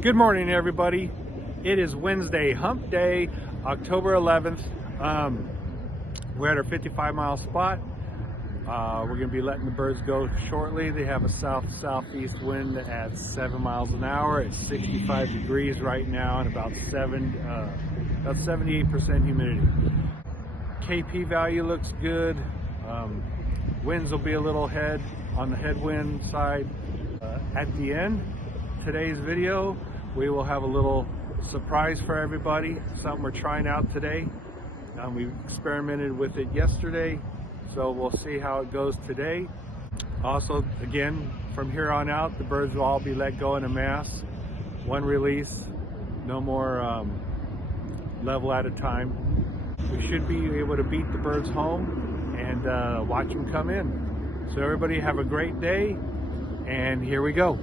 Good morning, everybody. It is Wednesday, hump day, October 11th. We're at our 55-mile spot. We're going to be letting the birds go shortly. They have a south-southeast wind at 7 miles an hour. It's 65 degrees right now and about 78% humidity. KP value looks good. Winds will be a little head on the headwind side. At the end, today's video, we will have a little surprise for everybody, something we're trying out today. We experimented with it yesterday, so we'll see how it goes today. Also, again, from here on out, the birds will all be let go in a mass, one release, no more level at a time. We should be able to beat the birds home and watch them come in. So everybody have a great day, and here we go.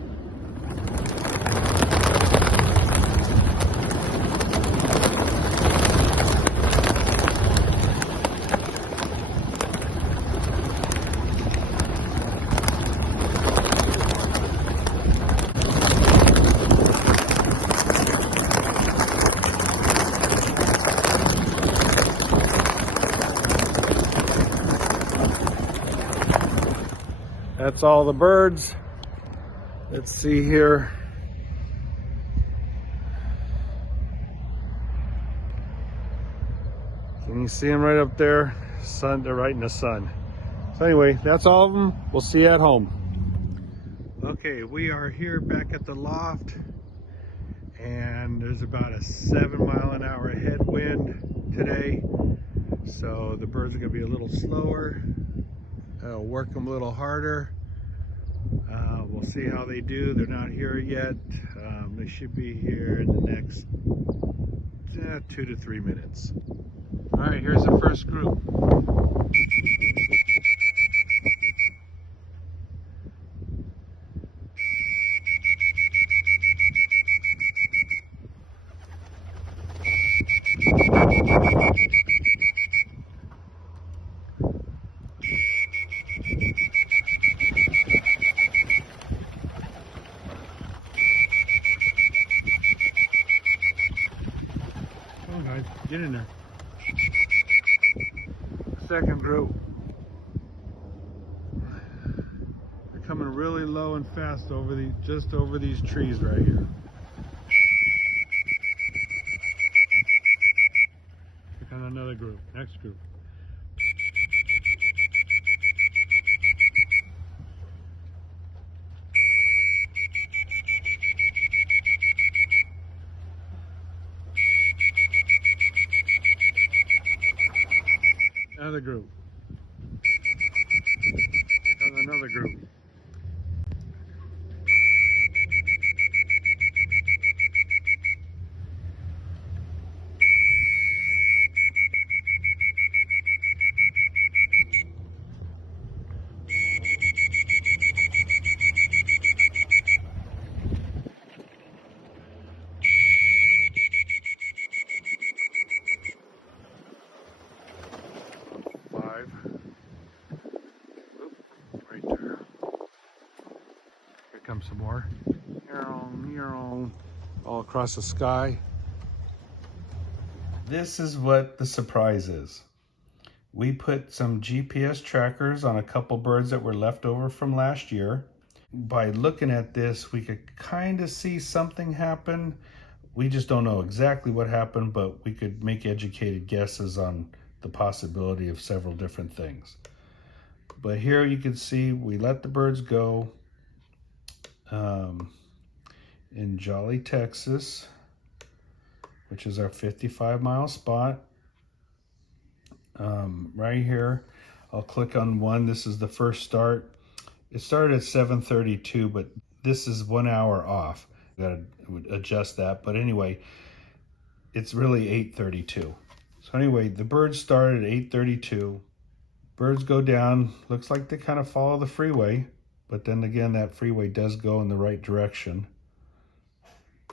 That's all the birds. Let's see here. Can you see them right up there? Sun, they're right in the sun. So anyway, that's all of them. We'll see you at home. Okay, we are here back at the loft, and there's about a 7-mile-an-hour headwind today. So the birds are gonna be a little slower. I'll work them a little harder. We'll see how they do. They're not here yet. They should be here in the next 2 to 3 minutes. All right, here's the first group. Oh, guys, get in there. Second group. They're coming really low and fast over just over these trees right here. Look at another group. Next group. Another group. Another group. Five. Oop, right there. Here comes some more. All across the sky. This is what the surprise is. We put some GPS trackers on a couple birds that were left over from last year. By looking at this, we could kind of see something happen. We just don't know exactly what happened, but we could make educated guesses on the possibility of several different things. But here you can see we let the birds go in Jolly, Texas, which is our 55-mile spot. Right here, I'll click on one. This is the first start. It started at 7:32, but this is 1 hour off. Gotta adjust that, but anyway, it's really 8:32. So anyway, the birds started at 8:32. Birds go down. Looks like they kind of follow the freeway, but then again, that freeway does go in the right direction.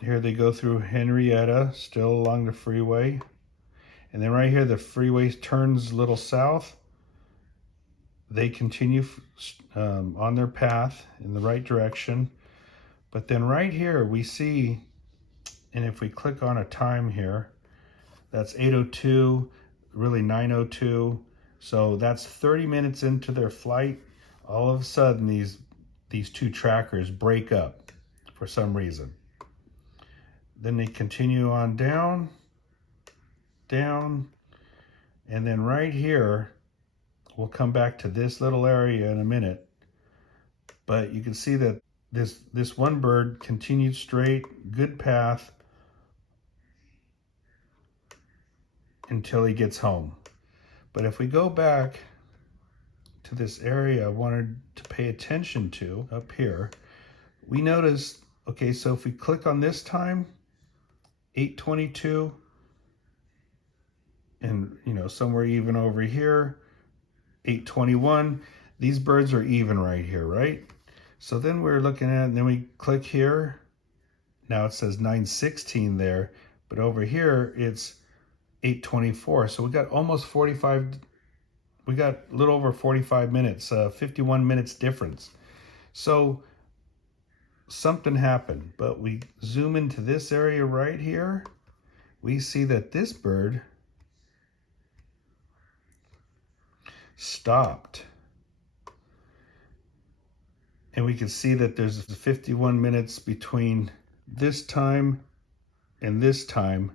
Here they go through Henrietta, still along the freeway. And then right here, the freeway turns a little south. They continue on their path in the right direction. But then right here, we see And if we click on a time here, that's 8:02, really 9:02. So that's 30 minutes into their flight. All of a sudden, these two trackers break up for some reason. Then they continue on down, down, and then right here, we'll come back to this little area in a minute. But you can see that this one bird continued straight, good path, until he gets home. But if we go back to this area I wanted to pay attention to up here, we notice, okay, so if we click on this time, 8:22, and somewhere even over here, 8:21, these birds are even right here, right? So then we're looking at, and then we click here, now it says 9:16 there, but over here it's 8:24. So we got almost 45, we got a little over 45 minutes, 51 minutes difference. So something happened, but we zoom into this area right here, we see that this bird stopped. And we can see that there's 51 minutes between this time and this time.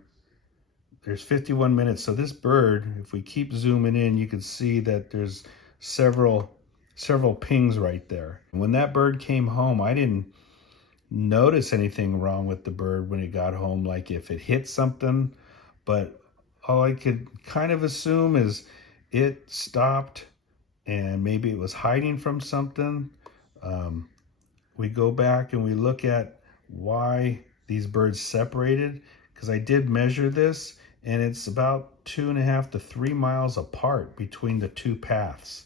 There's 51 minutes. So this bird, if we keep zooming in, you can see that there's several pings right there. When that bird came home, I didn't notice anything wrong with the bird when it got home, like if it hit something, but all I could kind of assume is it stopped and maybe it was hiding from something. We go back and we look at why these birds separated, because I did measure this, and it's about 2.5 to 3 miles apart between the two paths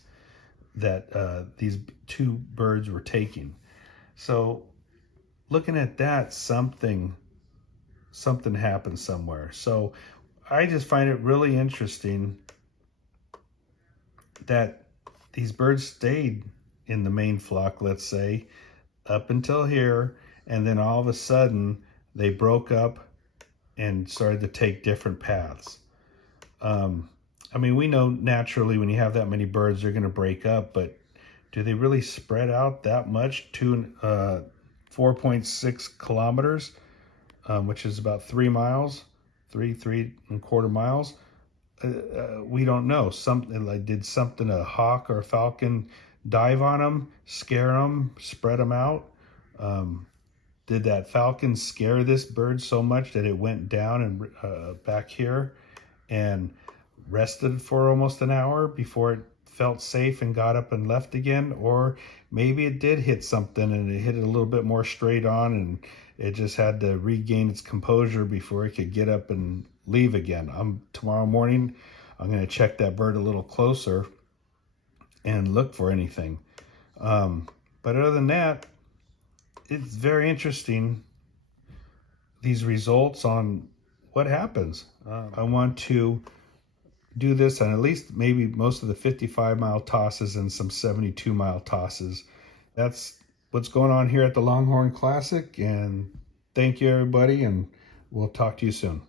that these two birds were taking. So looking at that, something happened somewhere. So I just find it really interesting that these birds stayed in the main flock, let's say, up until here, and then all of a sudden they broke up and started to take different paths. I mean, we know naturally when you have that many birds, they're going to break up, but do they really spread out that much? 4.6 kilometers, which is about 3 miles, 3.25 miles. We don't know. Did a hawk or a falcon dive on them, scare them, spread them out? Did that falcon scare this bird so much that it went down and back here and rested for almost an hour before it felt safe and got up and left again? Or maybe it did hit something and it hit it a little bit more straight on and it just had to regain its composure before it could get up and leave again. Tomorrow morning, I'm going to check that bird a little closer and look for anything. But other than that, it's very interesting, these results on what happens. I want to do this on at least maybe most of the 55-mile tosses and some 72-mile tosses. That's what's going on here at the Longhorn Classic, and thank you everybody, and we'll talk to you soon.